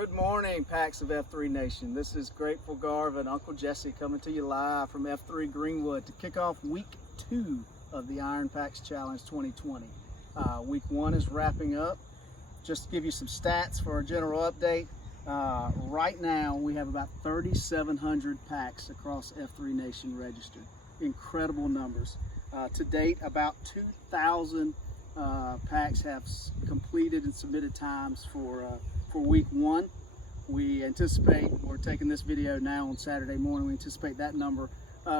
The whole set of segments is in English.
Good morning, PAX of F3 Nation. This is Grateful Garv and Uncle Jesse coming to you live from F3 Greenwood to kick off week 2 of the IronPAX Challenge 2020. Week 1 is wrapping up. Just to give you some stats for a general update, right now we have about 3,700 PAX across F3 Nation registered. Incredible numbers. To date, about 2,000 PAX have completed and submitted times for week 1. We anticipate, we're taking this video now on Saturday morning, we anticipate that number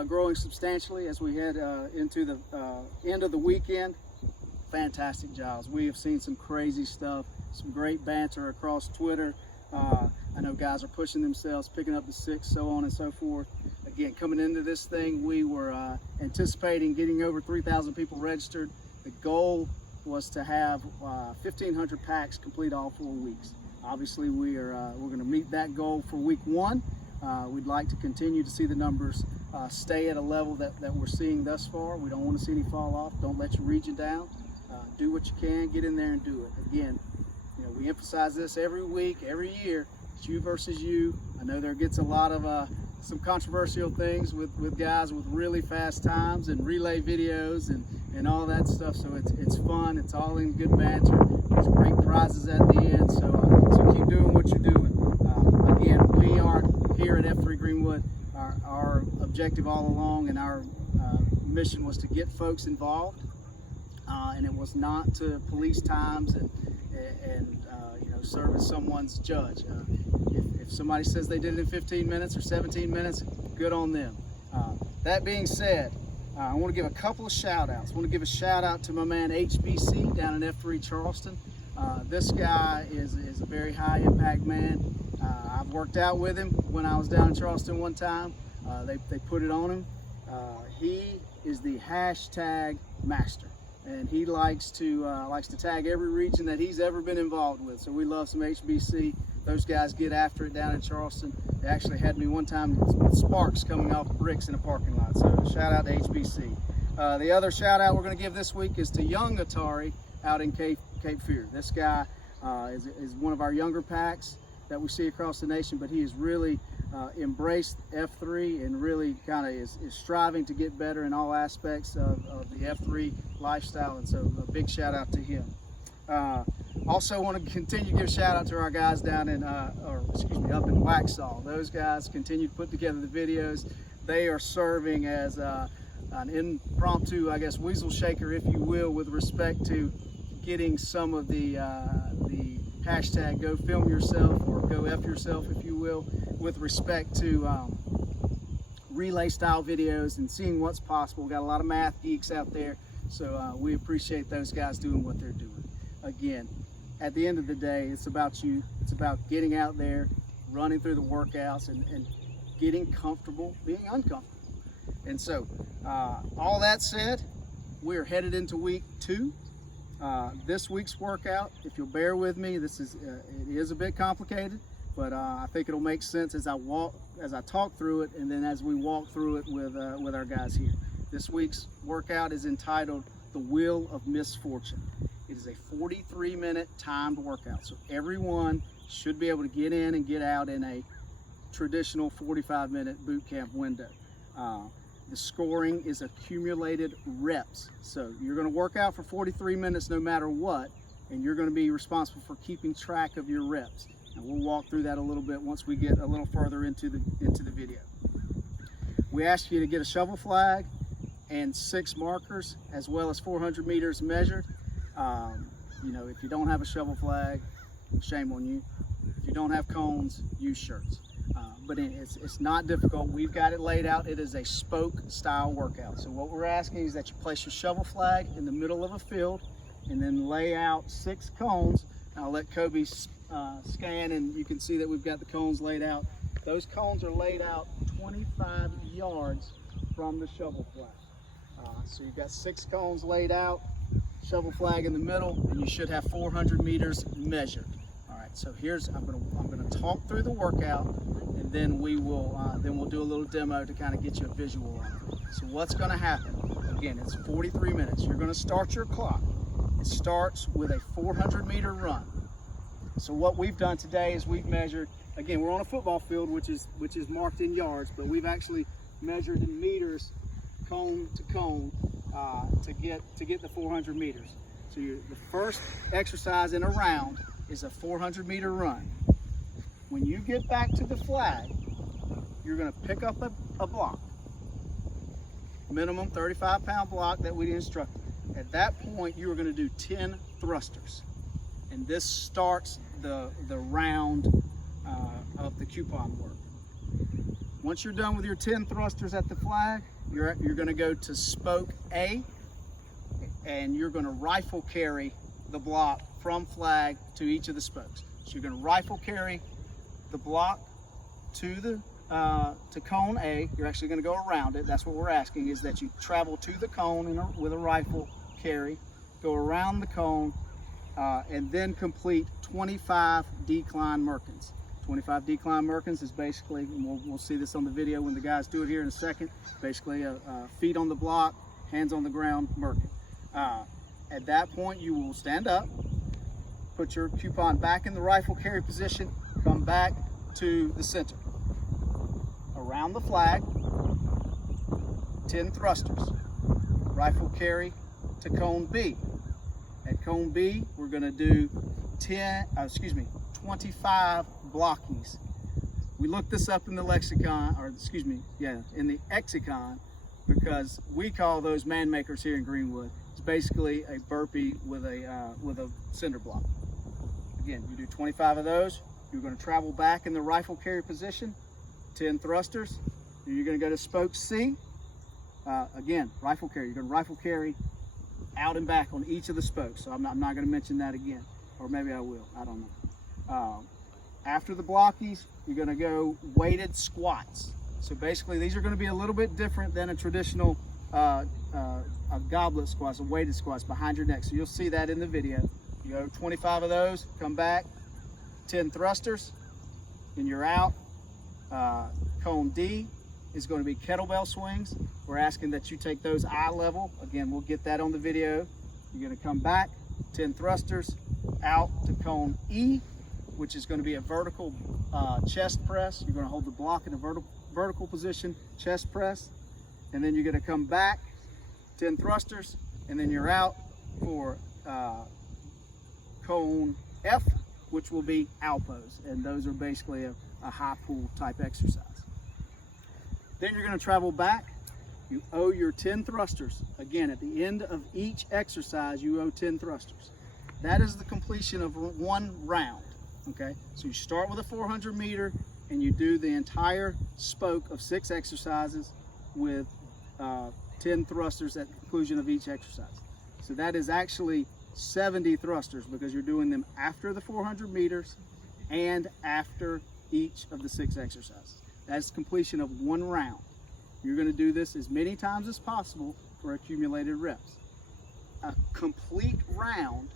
growing substantially as we head into the end of the weekend. Fantastic jobs. We have seen some crazy stuff, some great banter across Twitter. I know guys are pushing themselves, picking up the 6, so on and so forth. Again, coming into this thing, we were anticipating getting over 3,000 people registered. The goal was to have 1,500 PAX complete all 4 weeks. Obviously, we're going to meet that goal for week 1. We'd like to continue to see the numbers stay at a level that we're seeing thus far. We don't want to see any fall off. Don't let your region down. Do what you can. Get in there and do it. Again, you know, we emphasize this every week, every year. It's you versus you. I know there gets a lot of some controversial things with guys with really fast times and relay videos and all that stuff. So it's fun. It's all in good banter. There's great prizes at the end. So keep doing what you're doing. Again, we are here at F3 Greenwood. Our objective all along and our mission was to get folks involved, and it was not to police times and you know, serve as someone's judge. If somebody says they did it in 15 minutes or 17 minutes, good on them. That being said, I want to give a couple of shout outs. I want to give a shout out to my man HBC down in F3 Charleston. This guy is a very high impact man. I've worked out with him when I was down in Charleston one time. They put it on him. He is the hashtag master, and he likes to tag every region that he's ever been involved with. So we love some HBC. Those guys get after it down in Charleston. They actually had me one time with sparks coming off bricks in a parking lot. So shout out to HBC. The other shout out we're going to give this week is to Young Atari out in Cape Fear. This guy is one of our younger PAX that we see across the nation, but he has really embraced F3 and really kind of is striving to get better in all aspects of the F3 lifestyle, and so a big shout out to him. Also want to continue to give a shout out to our guys down in, up in Waxhaw. Those guys continue to put together the videos. They are serving as an impromptu, I guess, weasel shaker, if you will, with respect to getting some of the hashtag go film yourself or go F yourself, if you will, with respect to relay style videos and seeing what's possible. We've got a lot of math geeks out there, so we appreciate those guys doing what they're doing. Again, at the end of the day, it's about you. It's about getting out there, running through the workouts, and getting comfortable being uncomfortable. And so, all that said, we're headed into week 2. This week's workout, if you'll bear with me, it is a bit complicated, but I think it'll make sense as I talk through it, and then as we walk through it with our guys here. This week's workout is entitled The Wheel of Misfortune. It is a 43-minute timed workout, so everyone should be able to get in and get out in a traditional 45-minute boot camp window. The scoring is accumulated reps. So you're going to work out for 43 minutes no matter what, and you're going to be responsible for keeping track of your reps. And we'll walk through that a little bit once we get a little further into the video. We ask you to get a shovel flag and 6 markers, as well as 400 meters measured. You know, if you don't have a shovel flag, shame on you. If you don't have cones, use shirts. But it's not difficult. We've got it laid out. It is a spoke style workout. So what we're asking is that you place your shovel flag in the middle of a field and then lay out 6 cones. I'll let Kobe scan, and you can see that we've got the cones laid out. Those cones are laid out 25 yards from the shovel flag. So you've got 6 cones laid out, shovel flag in the middle, and you should have 400 meters measured. All right, so I'm gonna talk through the workout, and then we'll do a little demo to kind of get you a visual on it. So what's gonna happen? Again, it's 43 minutes. You're gonna start your clock. It starts with a 400 meter run. So what we've done today is we've measured, again, we're on a football field, which is marked in yards, but we've actually measured in meters, cone to cone, to get the 400 meters. So the first exercise in a round is a 400 meter run. When you get back to the flag, you're going to pick up a block, minimum 35-pound block that we instructed. At that point, you are going to do 10 thrusters, and this starts the round of the coupon work. Once you're done with your 10 thrusters at the flag, you're going to go to spoke A, and you're going to rifle carry the block from flag to each of the spokes. So you're going to rifle carry the block to cone A. You're actually going to go around it. That's what we're asking, is that you travel to the cone with a rifle carry, go around the cone, and then complete 25 decline merkins. 25 decline merkins is basically, and we'll see this on the video when the guys do it here in a second, basically feet on the block, hands on the ground merkin. At that point, you will stand up, put your coupon back in the rifle carry position, come back to the center. Around the flag, 10 thrusters. Rifle carry to cone B. At cone B, we're going to do 25 blockies. We looked this up in the lexicon, or in the exicon, because we call those man makers here in Greenwood. It's basically a burpee with a cinder block. Again, you do 25 of those. You're going to travel back in the rifle carry position, 10 thrusters. Then you're going to go to spoke C. Again, rifle carry. You're going to rifle carry out and back on each of the spokes. So I'm not going to mention that again, or maybe I will. I don't know. After the blockies, you're going to go weighted squats. So basically, these are going to be a little bit different than a traditional a goblet squats, a weighted squats behind your neck. So you'll see that in the video. You go 25 of those, come back, 10 thrusters, and you're out. Cone D is going to be kettlebell swings. We're asking that you take those eye level. Again, we'll get that on the video. You're going to come back, 10 thrusters, out to cone E, which is going to be a vertical chest press. You're going to hold the block in a vertical position, chest press, and then you're going to come back, 10 thrusters, and then you're out for cone F, which will be alpos, and those are basically a high pull type exercise. Then you're going to travel back. You owe your 10 thrusters. Again, at the end of each exercise, you owe 10 thrusters. That is the completion of one round. Okay, so you start with a 400 meter and you do the entire spoke of 6 exercises with 10 thrusters at the conclusion of each exercise. So that is actually 70 thrusters, because you're doing them after the 400 meters and after each of the 6 exercises. That's completion of one round. You're going to do this as many times as possible for accumulated reps. A complete round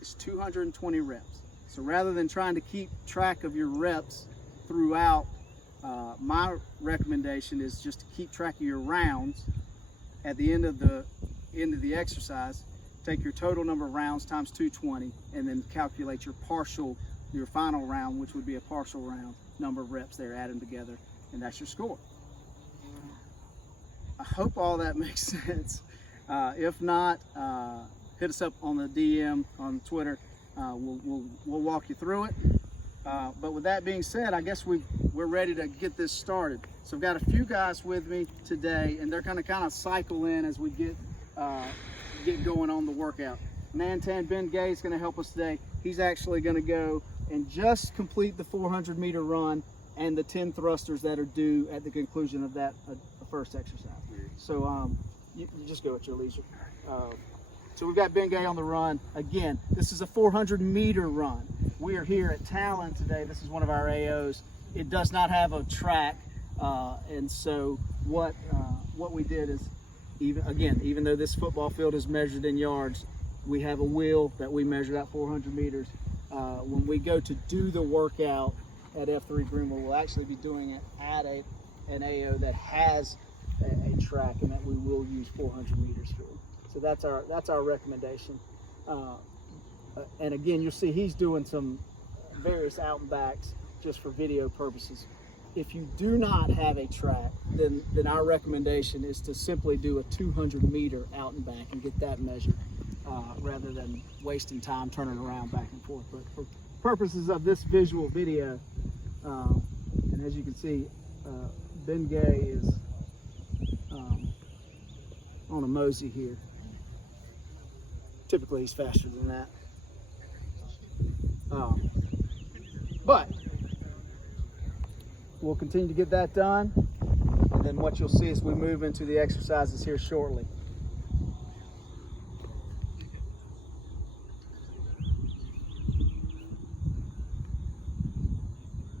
is 220 reps. So rather than trying to keep track of your reps throughout, my recommendation is just to keep track of your rounds. At the end of the exercise, take your total number of rounds times 220, and then calculate your final round, which would be a partial round, number of reps there, add them together, and that's your score. I hope all that makes sense. If not, hit us up on the DM on Twitter. We'll walk you through it. But with that being said, I guess we're ready to get this started. So I've got a few guys with me today, and they're going to kind of cycle in as we get going on the workout. Nantan Ben Gay is going to help us today. He's actually going to go and just complete the 400 meter run and the 10 thrusters that are due at the conclusion of that first exercise. So you just go at your leisure. So we've got Ben Gay on the run. Again, this is a 400 meter run. We are here at Talon today. This is one of our AOs. It does not have a track, and so what we did is, even though this football field is measured in yards, we have a wheel that we measured out 400 meters. When we go to do the workout at F3 Greenwood, we'll actually be doing it at an AO that has a track, and that we will use 400 meters for. So that's our recommendation. And again, you'll see he's doing some various out and backs just for video purposes. If you do not have a track, then our recommendation is to simply do a 200-meter out and back and get that measured, rather than wasting time turning around back and forth. But for purposes of this visual video, and as you can see, Ben Gay is on a mosey here. Typically he's faster than that. But we'll continue to get that done, and then what you'll see as we move into the exercises here shortly.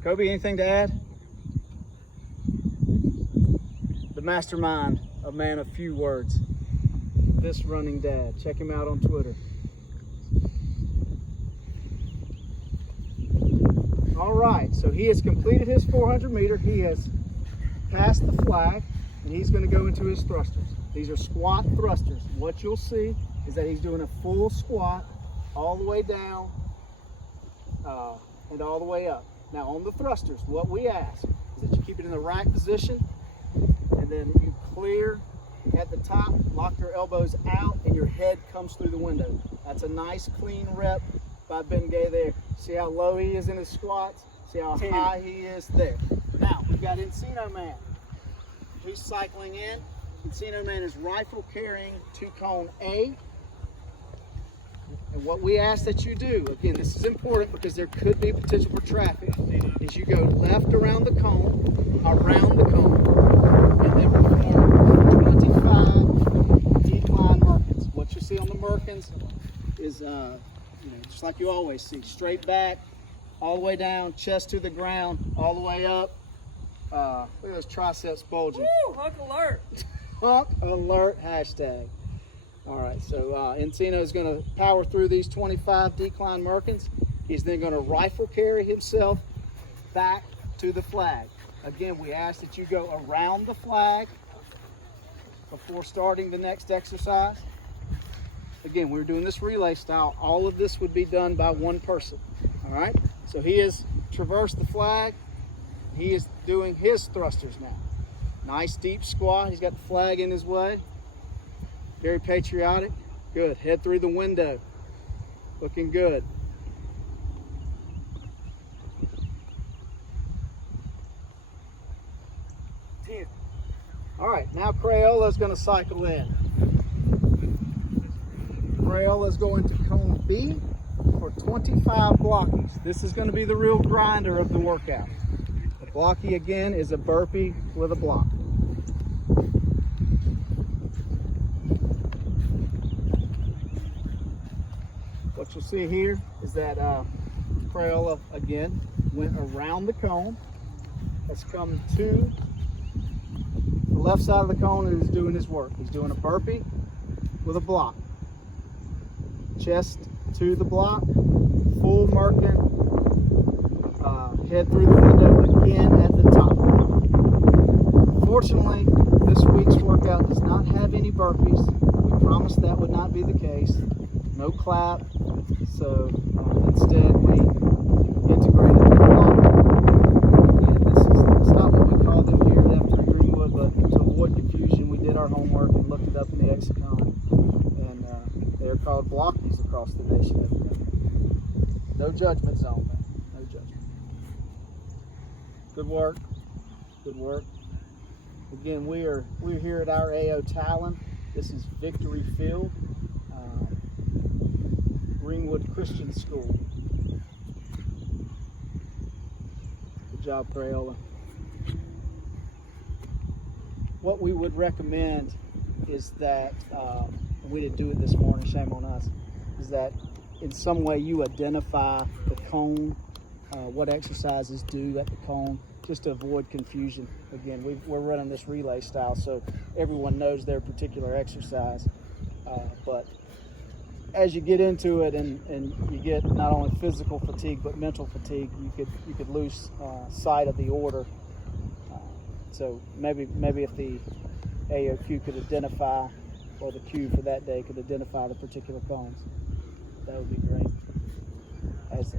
Kobe, anything to add? The mastermind, a man of few words. This running dad. Check him out on Twitter. All right, so he has completed his 400-meter. He has passed the flag, and he's going to go into his thrusters. These are squat thrusters. What you'll see is that he's doing a full squat all the way down and all the way up. Now on the thrusters, what we ask is that you keep it in the right position, and then you clear at the top, lock your elbows out, and your head comes through the window. That's a nice clean rep by Ben Gay there. See how low he is in his squats? See how high he is there. Now, we've got Encino Man. He's cycling in. Encino Man is rifle carrying to cone A. And what we ask that you do, again, this is important because there could be potential for traffic, is you go left around the cone, and then perform 25 decline merkins. What you see on the merkins is just like you always see, straight back, all the way down, chest to the ground, all the way up. Look at those triceps bulging. Woo, Hunk Alert. Hunk Alert hashtag. All right, so Encino is going to power through these 25 decline merkins. He's then going to rifle carry himself back to the flag. Again, we ask that you go around the flag before starting the next exercise. Again, we're doing this relay style. All of this would be done by one person. All right, so he has traversed the flag. He is doing his thrusters now. Nice deep squat. He's got the flag in his way. Very patriotic. Good. Head through the window. Looking good. All right, now Crayola is going to cycle in. Crayola is going to cone B for 25 blockies. This is going to be the real grinder of the workout. The blocky again is a burpee with a block. What you'll see here is that Crayola again went around the cone. Has come to the left side of the cone and is doing his work. He's doing a burpee with a block. Chest to the block, full merkin, head through the window again at the top. Fortunately, this week's workout does not have any burpees. We promised that would not be the case. No clap, so instead we integrated the block. And it's not what we call them here at F3 Greenwood, but to avoid confusion, we did our homework and looked it up in the lexicon. And they're called blockies across the nation. No judgment zone, man. No judgment. Good work. Good work. Again, we're here at our AO Talon. This is Victory Field, Greenwood Christian School. Good job, Crayola. What we would recommend is that, we didn't do it this morning, shame on us, is that in some way you identify the cone, what exercises do at the cone, just to avoid confusion. Again, we're running this relay style, so everyone knows their particular exercise. But as you get into it and you get not only physical fatigue but mental fatigue, you could lose sight of the order. So maybe if the AOQ could identify, or the Q for that day could identify the particular cones, that would be great.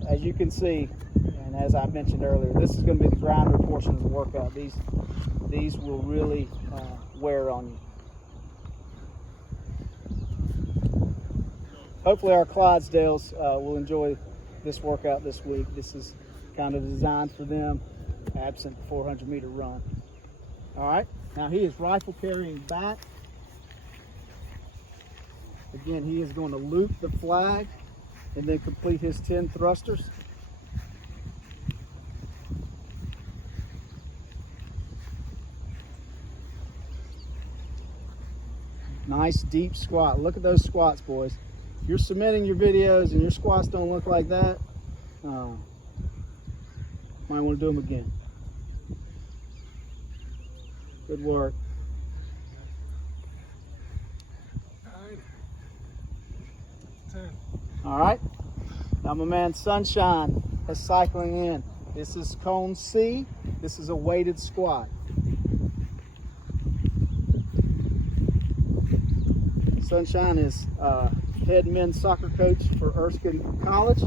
as you can see, and as I mentioned earlier, this is going to be the grinder portion of the workout. These will really wear on you. Hopefully our Clydesdales will enjoy this workout this week. This is kind of designed for them, absent the 400-meter run. All right, now he is rifle carrying back. Again, he is going to loop the flag and then complete his 10 thrusters. Nice deep squat. Look at those squats, boys. If you're submitting your videos and your squats don't look like that, might want to do them again. Good work. All right, now my man Sunshine is cycling in. This is cone C. This is a weighted squat. Sunshine is head men's soccer coach for Erskine College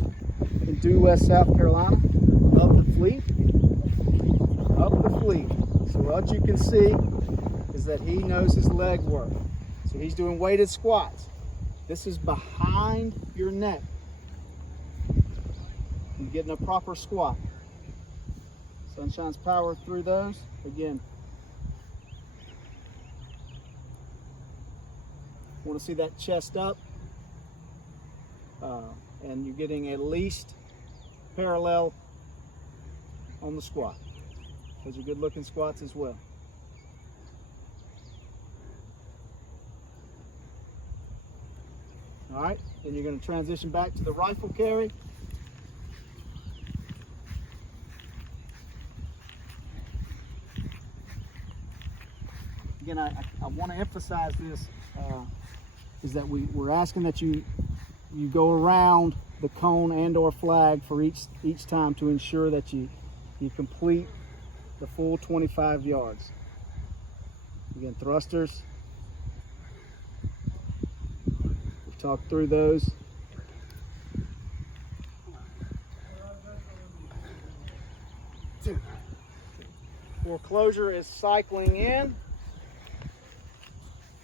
in Due West, South Carolina. Up the fleet. So what you can see is that he knows his leg work. So he's doing weighted squats. This is behind your neck. You're getting a proper squat. Sunshine's power through those. Again, want to see that chest up. And you're getting at least parallel on the squat. Those are good looking squats as well. All right, then you're going to transition back to the rifle carry. Again, I want to emphasize this, is that we're asking that you go around the cone and or flag for each time to ensure that you complete the full 25 yards. Again, thrusters. We've talked through those. Foreclosure is cycling in.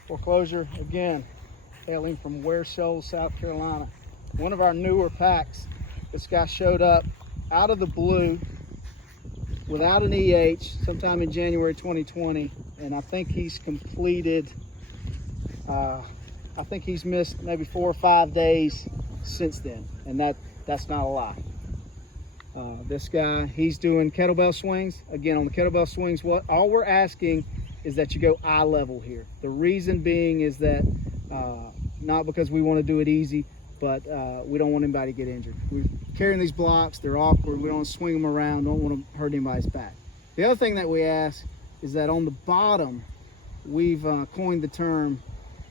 Foreclosure, again, hailing from Ware Shoals, South Carolina. One of our newer packs. This guy showed up out of the blue without an EH sometime in January 2020, and I think he's completed, I think he's missed maybe 4 or 5 days since then, and that's not a lie. This guy, he's doing kettlebell swings. Again, on the kettlebell swings, all we're asking is that you go eye level here. The reason being is that not because we want to do it easy, but we don't want anybody to get injured. We're carrying these blocks, they're awkward, we don't swing them around, don't want to hurt anybody's back. The other thing that we ask is that on the bottom, we've coined the term,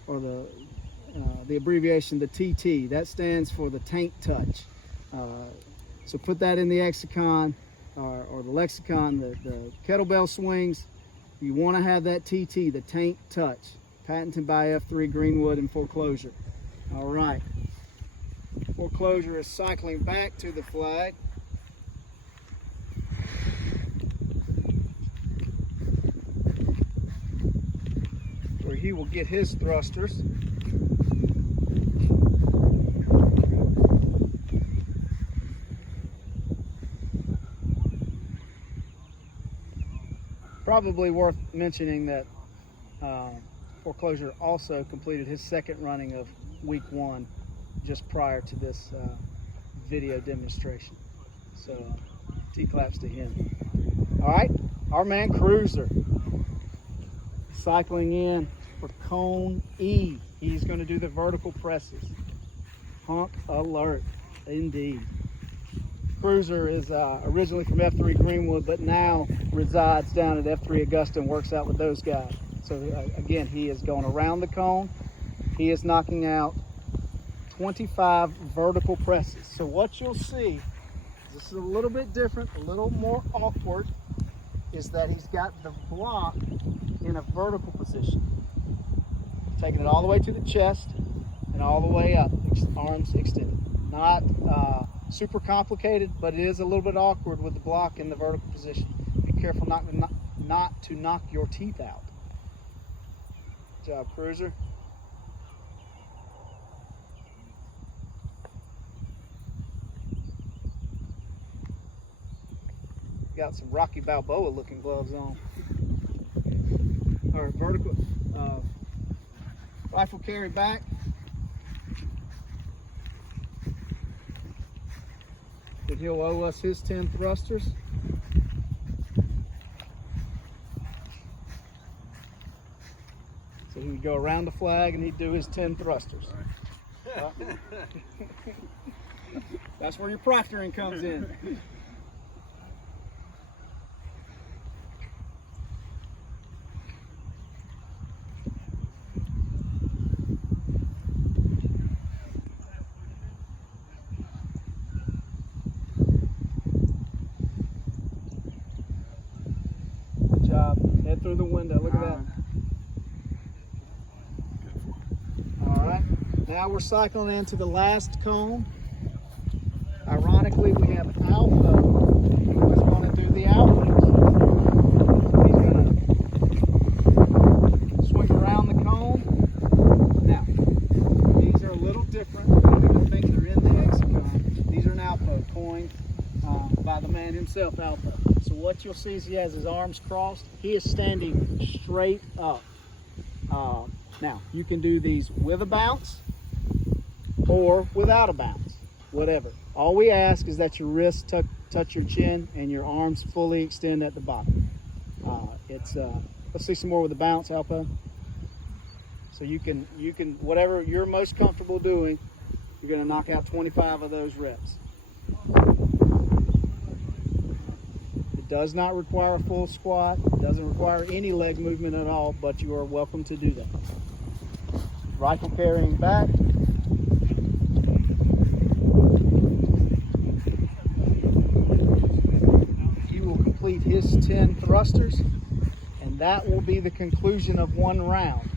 or the abbreviation, the TT. That stands for the tank touch. So put that in the lexicon, or the lexicon, the kettlebell swings. You want to have that TT, the tank touch, patented by F3 Greenwood and Foreclosure. All right. Foreclosure is cycling back to the flag. Where he will get his thrusters. Probably worth mentioning that Foreclosure also completed his second running of week 1 just prior to this video demonstration. So T-claps to him. All right, our man Cruiser cycling in for cone E. He's going to do the vertical presses. Honk alert, indeed. Cruiser is originally from F3 Greenwood, but now resides down at F3 Augusta and works out with those guys. So again, he is going around the cone. He is knocking out 25 vertical presses. So what you'll see, this is a little bit different, a little more awkward, is that he's got the block in a vertical position. Taking it all the way to the chest and all the way up, arms extended. Not super complicated, but it is a little bit awkward with the block in the vertical position. Be careful not to knock your teeth out. Good job, Cruiser. Got some Rocky Balboa looking gloves on. All right, vertical rifle carry back. But he'll owe us his 10 thrusters. So he would go around the flag and he'd do his 10 thrusters. Right. That's where your proctoring comes in. Head through the window, look at that. All right, now we're cycling into the last cone. Ironically, we have Alpha who is going to do the alpha. He's going to swing around the cone. Now, these are a little different. You don't think they're in the exit cone. These are an Alpha coined by the man himself, Alpha. So what you'll see is he has his arms crossed. He is standing straight up. Now, you can do these with a bounce or without a bounce, whatever. All we ask is that your wrists touch your chin and your arms fully extend at the bottom. Let's see some more with a bounce, Alpo. So you can, whatever you're most comfortable doing, you're gonna knock out 25 of those reps. Does not require a full squat, doesn't require any leg movement at all, but you are welcome to do that. Rifle carrying back. He will complete his 10 thrusters, and that will be the conclusion of one round.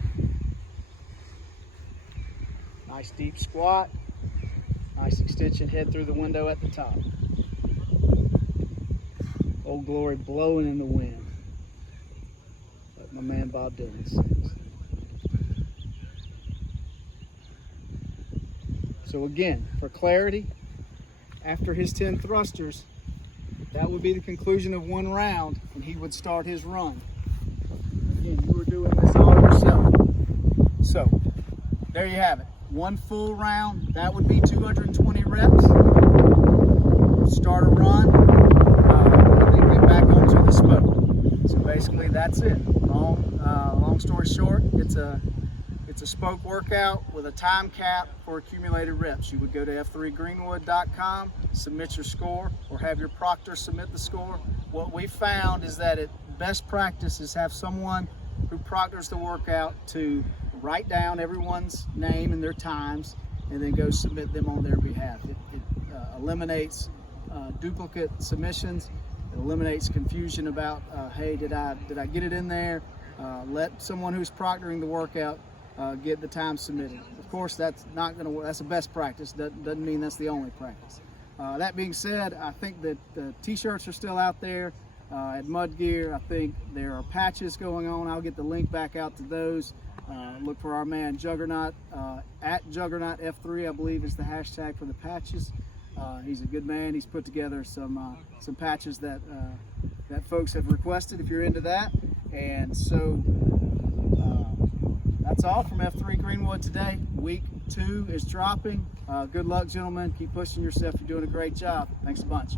Nice deep squat, nice extension head through the window at the top. Old Glory blowing in the wind, like my man Bob Dylan sings. So again, for clarity, after his 10 thrusters, that would be the conclusion of one round, and he would start his run. Again, you were doing this all yourself. So, there you have it. One full round, that would be 220 reps. Start a run. Back onto the spoke. So basically that's it. Long story short, it's a spoke workout with a time cap for accumulated reps. You would go to f3greenwood.com, submit your score, or have your proctor submit the score. What we found is that best practice is have someone who proctors the workout to write down everyone's name and their times, and then go submit them on their behalf. It eliminates duplicate submissions. It eliminates confusion about, hey, did I get it in there? Let someone who's proctoring the workout get the time submitted. Of course, that's not going to work. That's a best practice. Doesn't mean that's the only practice. That being said, I think that the t-shirts are still out there at Mud Gear. I think there are patches going on. I'll get the link back out to those. Look for our man Juggernaut at Juggernaut F3, I believe is the hashtag for the patches. He's a good man. He's put together some patches that folks have requested if you're into that. And so that's all from F3 Greenwood today. Week 2 is dropping. Good luck, gentlemen. Keep pushing yourself. You're doing a great job. Thanks a bunch.